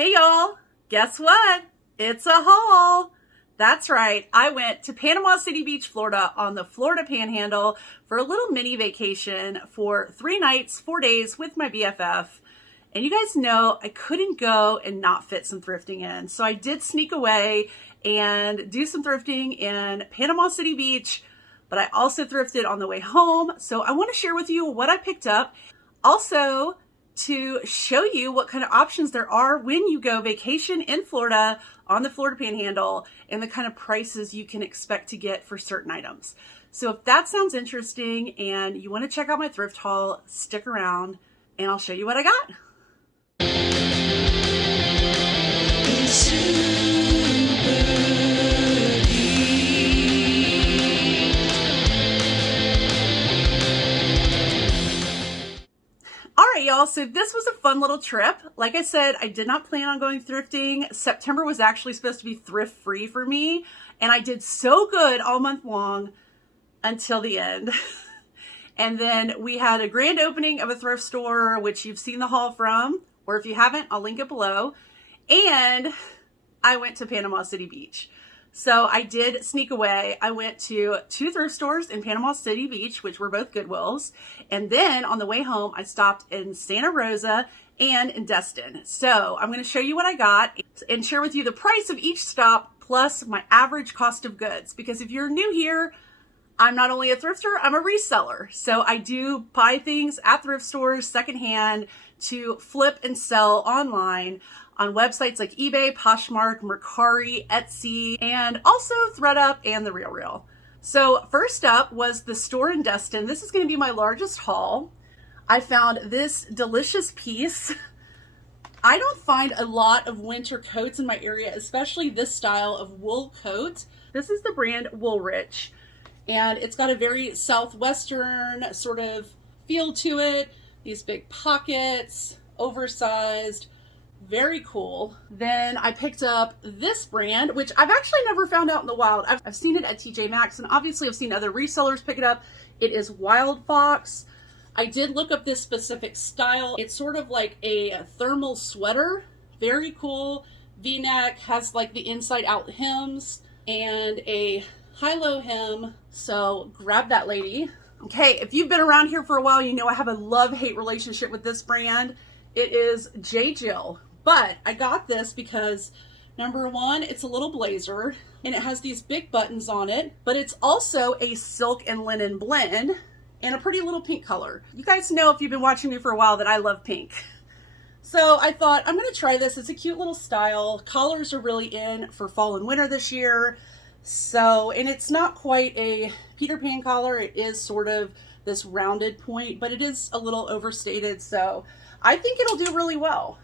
Hey y'all, guess what? It's a haul. That's right, I went to Panama City Beach, Florida on the Florida Panhandle for a little mini vacation for 3 nights, 4 days with my BFF. And you guys know I couldn't go and not fit some thrifting in. So I did sneak away and do some thrifting in Panama City Beach, but I also thrifted on the way home. So I want to share with you what I picked up. Also, to show you what kind of options there are when you go vacation in Florida on the Florida Panhandle and the kind of prices you can expect to get for certain items. So if that sounds interesting and you want to check out my thrift haul, stick around and I'll show you what I got. All right, y'all, so this was a fun little trip. Like I said, I did not plan on going thrifting. September was actually supposed to be thrift free for me, and I did so good all month long until the end. And then we had a grand opening of a thrift store, which you've seen the haul from, or if you haven't, I'll link it below. And I went to Panama City Beach. So I did sneak away. I went to 2 thrift stores in Panama City Beach, which were both Goodwills. And then on the way home, I stopped in Santa Rosa and in Destin. So I'm going to show you what I got and share with you the price of each stop plus my average cost of goods. Because if you're new here, I'm not only a thrifter, I'm a reseller. So I do buy things at thrift stores secondhand to flip and sell online on websites like eBay, Poshmark, Mercari, Etsy, and also ThredUp and The RealReal. So first up was the store in Destin. This is going to be my largest haul. I found this delicious piece. I don't find a lot of winter coats in my area, especially this style of wool coat. This is the brand Woolrich, and it's got a very southwestern sort of feel to it. These big pockets, oversized, very cool. Then I picked up this brand, which I've actually never found out in the wild. I've seen it at TJ Maxx, and obviously I've seen other resellers pick it up. It is Wild Fox. I did look up this specific style. It's sort of like a thermal sweater. Very cool. V-neck, has like the inside out hems and a high-low hem. So grab that, lady. Okay, if you've been around here for a while, you know I have a love-hate relationship with this brand. It is J. Jill. But I got this because, number one, it's a little blazer, and it has these big buttons on it, but it's also a silk and linen blend, and a pretty little pink color. You guys know, if you've been watching me for a while, that I love pink. So I thought, I'm going to try this. It's a cute little style. Collars are really in for fall and winter this year. So, and it's not quite a Peter Pan collar. It is sort of this rounded point, but it is a little overstated. So I think it'll do really well.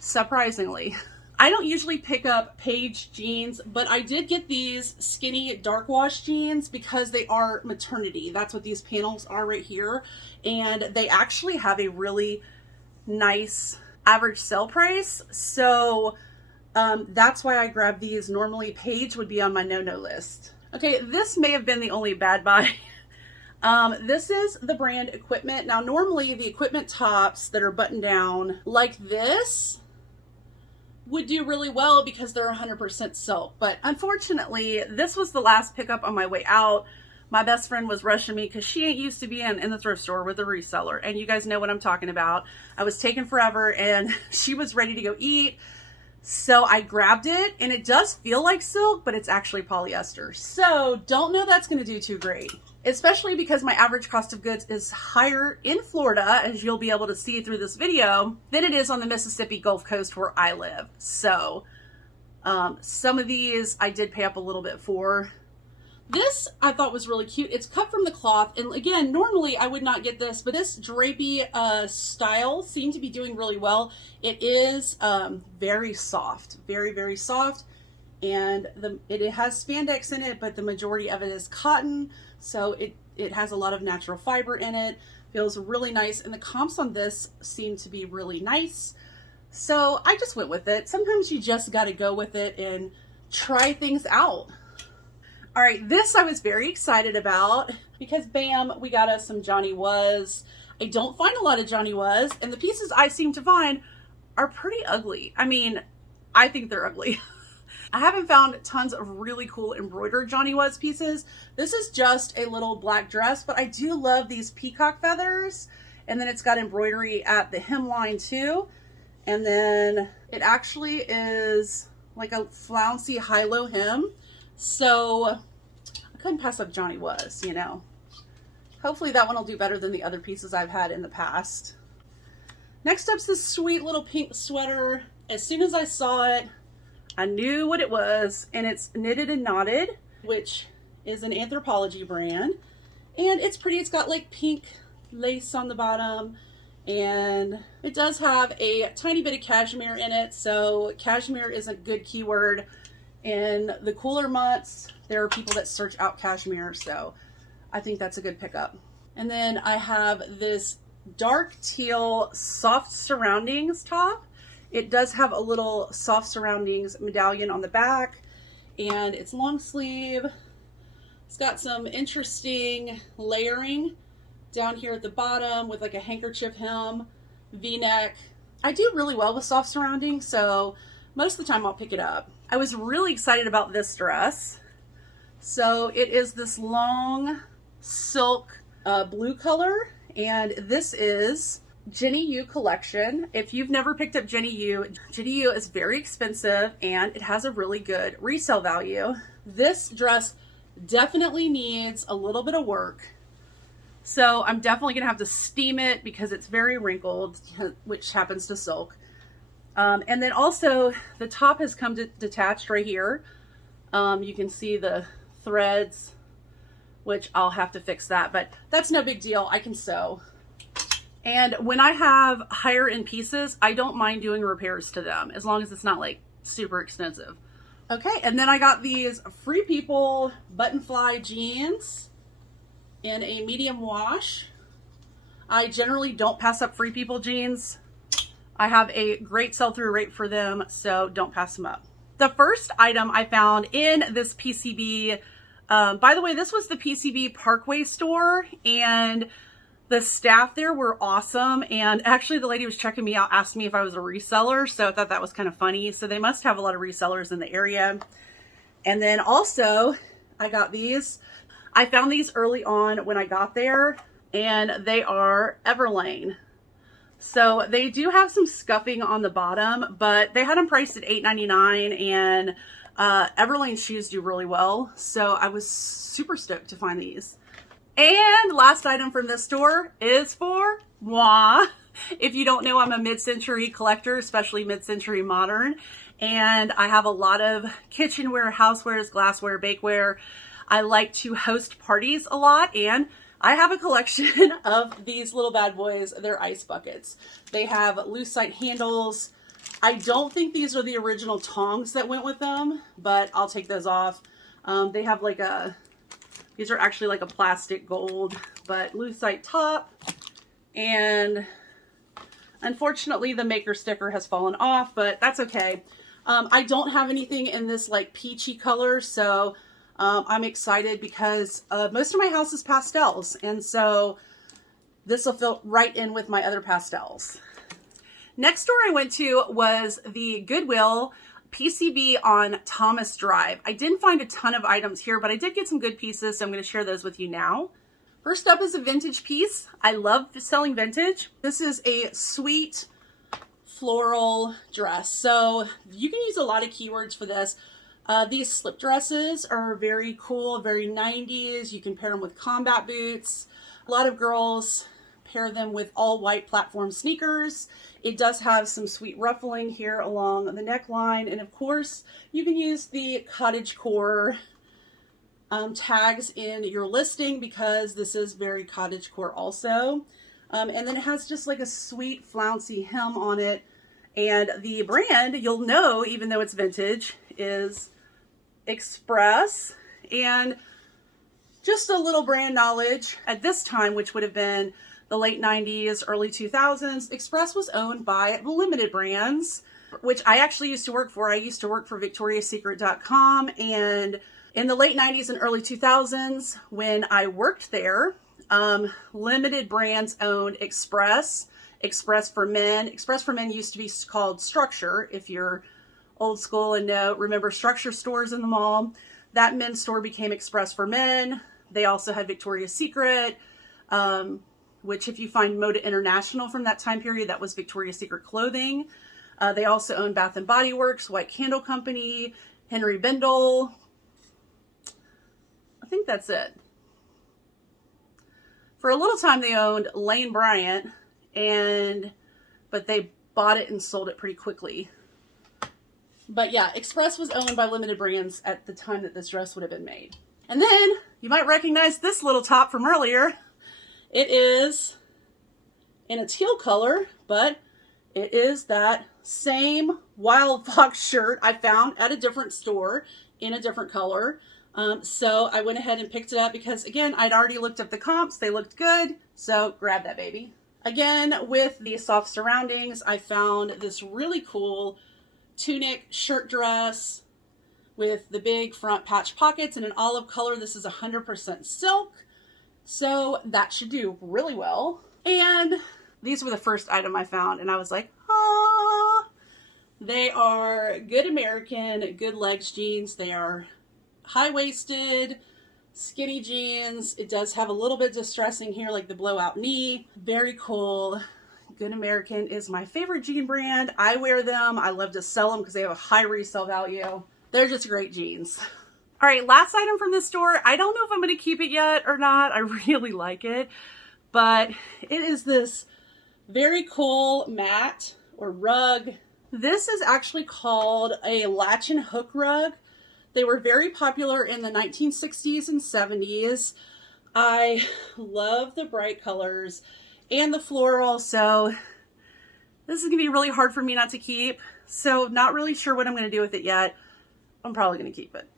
Surprisingly. I don't usually pick up Paige jeans, but I did get these skinny dark wash jeans because they are maternity. That's what these panels are right here. And they actually have a really nice average sale price. So that's why I grabbed these. Normally Paige would be on my no-no list. Okay, this may have been the only bad buy. This is the brand Equipment. Now, normally the Equipment tops that are buttoned down like this would do really well because they're 100% silk. But unfortunately, this was the last pickup on my way out. My best friend was rushing me because she ain't used to being in the thrift store with a reseller. And you guys know what I'm talking about. I was taking forever and she was ready to go eat. So I grabbed it, and it does feel like silk, but it's actually polyester. So don't know that's going to do too great, especially because my average cost of goods is higher in Florida, as you'll be able to see through this video, than it is on the Mississippi Gulf Coast where I live. So some of these I did pay up a little bit for. This I thought was really cute. It's cut from the cloth, and again, normally I would not get this, but this drapey style seemed to be doing really well. It is very soft, very, very soft, and it has spandex in it, but the majority of it is cotton, so it has a lot of natural fiber in it. Feels really nice, and the comps on this seem to be really nice, so I just went with it. Sometimes you just got to go with it and try things out. All right, this I was very excited about because bam, we got us some Johnny Was. I don't find a lot of Johnny Was, and the pieces I seem to find are pretty ugly. I mean, I think they're ugly. I haven't found tons of really cool embroidered Johnny Was pieces. This is just a little black dress, but I do love these peacock feathers. And then it's got embroidery at the hemline too. And then it actually is like a flouncy high-low hem. So I couldn't pass up Johnny Was, you know. Hopefully that one will do better than the other pieces I've had in the past. Next up's this sweet little pink sweater. As soon as I saw it, I knew what it was, and it's Knitted and Knotted, which is an Anthropologie brand. And it's pretty. It's got like pink lace on the bottom, and it does have a tiny bit of cashmere in it. So cashmere is a good keyword. In the cooler months, there are people that search out cashmere, so I think that's a good pickup. And then I have this dark teal soft surroundings top. It does have a little soft surroundings medallion on the back, and it's long sleeve. It's got some interesting layering down here at the bottom with like a handkerchief hem, V-neck. I do really well with soft surroundings, so most of the time I'll pick it up. I was really excited about this dress. So it is this long silk blue color, and this is Jenny U collection. If you've never picked up Jenny U is very expensive and it has a really good resale value. This dress definitely needs a little bit of work. So I'm definitely gonna have to steam it because it's very wrinkled, which happens to silk. And then also the top has come detached right here. You can see the threads, which I'll have to fix that, but that's no big deal. I can sew. And when I have higher end pieces, I don't mind doing repairs to them as long as it's not like super expensive. Okay, and then I got these Free People button fly jeans in a medium wash. I generally don't pass up Free People jeans. I have a great sell-through rate for them, so don't pass them up. The first item I found in this PCB, by the way, this was the PCB Parkway store, and the staff there were awesome. And actually the lady who was checking me out asked me if I was a reseller, so I thought that was kind of funny. So they must have a lot of resellers in the area. And then also I got these. I found these early on when I got there, and they are Everlane. So they do have some scuffing on the bottom, but they had them priced at $8.99, and Everlane shoes do really well. So I was super stoked to find these. And last item from this store is Forwah. If you don't know, I'm a mid-century collector, especially mid-century modern. And I have a lot of kitchenware, housewares, glassware, bakeware. I like to host parties a lot, and I have a collection of these little bad boys. They're ice buckets. They have lucite handles. I don't think these are the original tongs that went with them, but I'll take those off. They have like these are actually like a plastic gold, but lucite top. And unfortunately the maker sticker has fallen off, but that's okay. I don't have anything in this like peachy color, so I'm excited because most of my house is pastels, and so this will fit right in with my other pastels. Next store I went to was the Goodwill PCB on Thomas Drive. I didn't find a ton of items here, but I did get some good pieces, so I'm going to share those with you now. First up is a vintage piece. I love selling vintage. This is a sweet floral dress. So you can use a lot of keywords for this. These slip dresses are very cool, very 90s. You can pair them with combat boots. A lot of girls pair them with all white platform sneakers. It does have some sweet ruffling here along the neckline. And of course, you can use the cottagecore tags in your listing because this is very cottagecore also. And then it has just like a sweet flouncy hem on it. And the brand, you'll know, even though it's vintage, is Express. And just a little brand knowledge at this time, which would have been the late 90s, early 2000s, Express was owned by Limited Brands, which I actually used to work for. I used to work for victoriasecret.com, and in the late 90s and early 2000s, when I worked there, Limited Brands owned Express. Express for Men. Express for Men used to be called Structure. If you're old school and remember Structure stores in the mall, that men's store became Express for Men. They also had Victoria's Secret, which if you find Moda International from that time period, that was Victoria's Secret clothing. They also owned Bath and Body Works, White Candle Company, Henry Bendel. I think that's it. For a little time, they owned Lane Bryant, but they bought it and sold it pretty quickly. But yeah, Express was owned by Limited Brands at the time that this dress would have been made. And then you might recognize this little top from earlier. It is in a teal color, but it is that same Wild Fox shirt I found at a different store in a different color. So I went ahead and picked it up because, again, I'd already looked up the comps. They looked good. So grab that baby. Again, with the soft surroundings, I found this really cool tunic shirt dress with the big front patch pockets in an olive color. This is 100% silk. So that should do really well. And these were the first item I found. And I was like, ah, they are good American, good legs jeans. They are high-waisted, skinny jeans. It does have a little bit distressing here, like the blowout knee. Very cool. Good American is my favorite jean brand. I wear them. I love to sell them because they have a high resale value. They're just great jeans. All right, last item from this store. I don't know if I'm going to keep it yet or not. I really like it, but it is this very cool mat or rug. This is actually called a latch and hook rug. They were very popular in the 1960s and 70s. I love the bright colors and the floral, so this is gonna be really hard for me not to keep. So not really sure what I'm gonna do with it yet. I'm probably gonna keep it.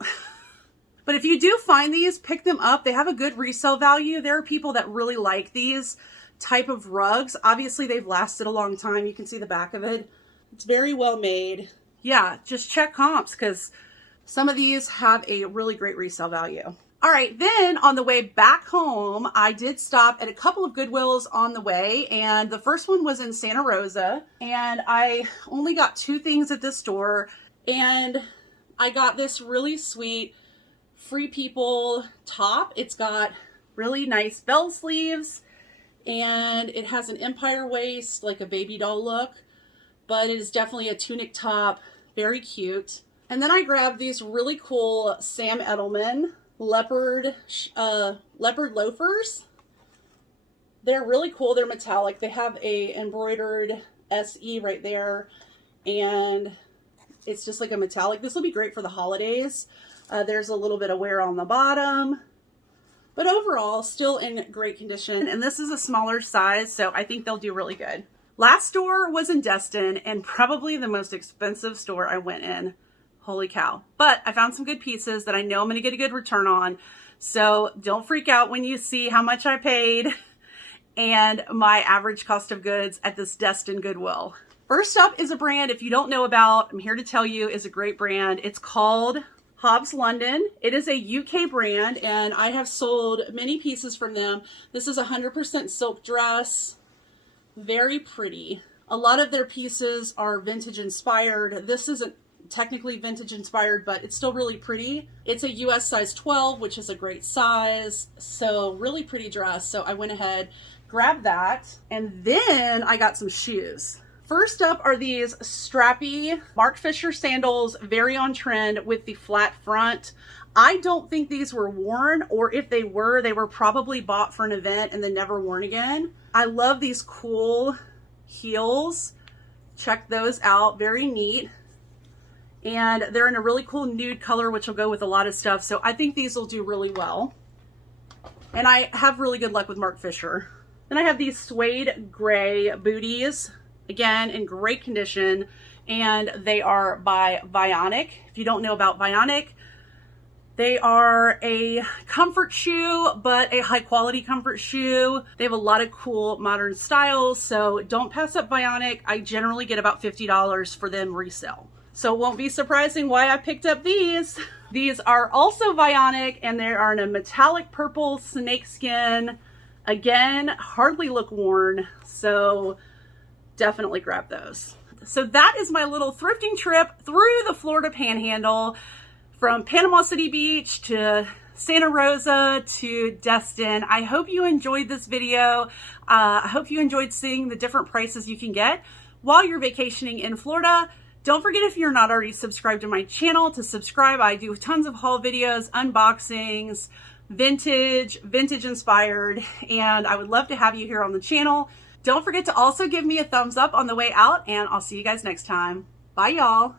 But if you do find these, pick them up. They have a good resale value. There are people that really like these type of rugs. Obviously they've lasted a long time. You can see the back of it. It's very well made. Yeah, just check comps because some of these have a really great resale value. All right, then on the way back home, I did stop at a couple of Goodwills on the way, and the first one was in Santa Rosa, and I only got 2 things at this store, and I got this really sweet Free People top. It's got really nice bell sleeves, and it has an empire waist, like a baby doll look, but it is definitely a tunic top, very cute. And then I grabbed these really cool Sam Edelman leopard loafers. They're really cool. They're metallic. They have a embroidered SE right there, and it's just like a metallic. This will be great for the holidays. There's a little bit of wear on the bottom, but overall still in great condition. And this is a smaller size, so I think they'll do really good. Last store was in Destin, and probably the most expensive store I went in. Holy cow. But I found some good pieces that I know I'm going to get a good return on. So don't freak out when you see how much I paid and my average cost of goods at this Destin Goodwill. First up is a brand, if you don't know about, I'm here to tell you, is a great brand. It's called Hobbs London. It is a UK brand, and I have sold many pieces from them. This is a 100% silk dress. Very pretty. A lot of their pieces are vintage inspired. This isn't technically vintage inspired, but it's still really pretty. It's a US size 12, which is a great size. So really pretty dress. So I went ahead, grabbed that, and then I got some shoes. First up are these strappy Mark Fisher sandals, very on trend with the flat front. I don't think these were worn, or if they were probably bought for an event and then never worn again. I love these cool heels. Check those out, very neat. And they're in a really cool nude color, which will go with a lot of stuff. So I think these will do really well. And I have really good luck with Mark Fisher. Then I have these suede gray booties, again, in great condition. And they are by Vionic. If you don't know about Vionic, they are a comfort shoe, but a high quality comfort shoe. They have a lot of cool modern styles. So don't pass up Vionic. I generally get about $50 for them resale. So it won't be surprising why I picked up these. These are also Vionic, and they are in a metallic purple snakeskin. Again, hardly look worn. So definitely grab those. So that is my little thrifting trip through the Florida Panhandle, from Panama City Beach to Santa Rosa to Destin. I hope you enjoyed this video. I hope you enjoyed seeing the different prices you can get while you're vacationing in Florida. Don't forget, if you're not already subscribed to my channel, to subscribe. I do tons of haul videos, unboxings, vintage inspired, and I would love to have you here on the channel. Don't forget to also give me a thumbs up on the way out, and I'll see you guys next time. Bye, y'all.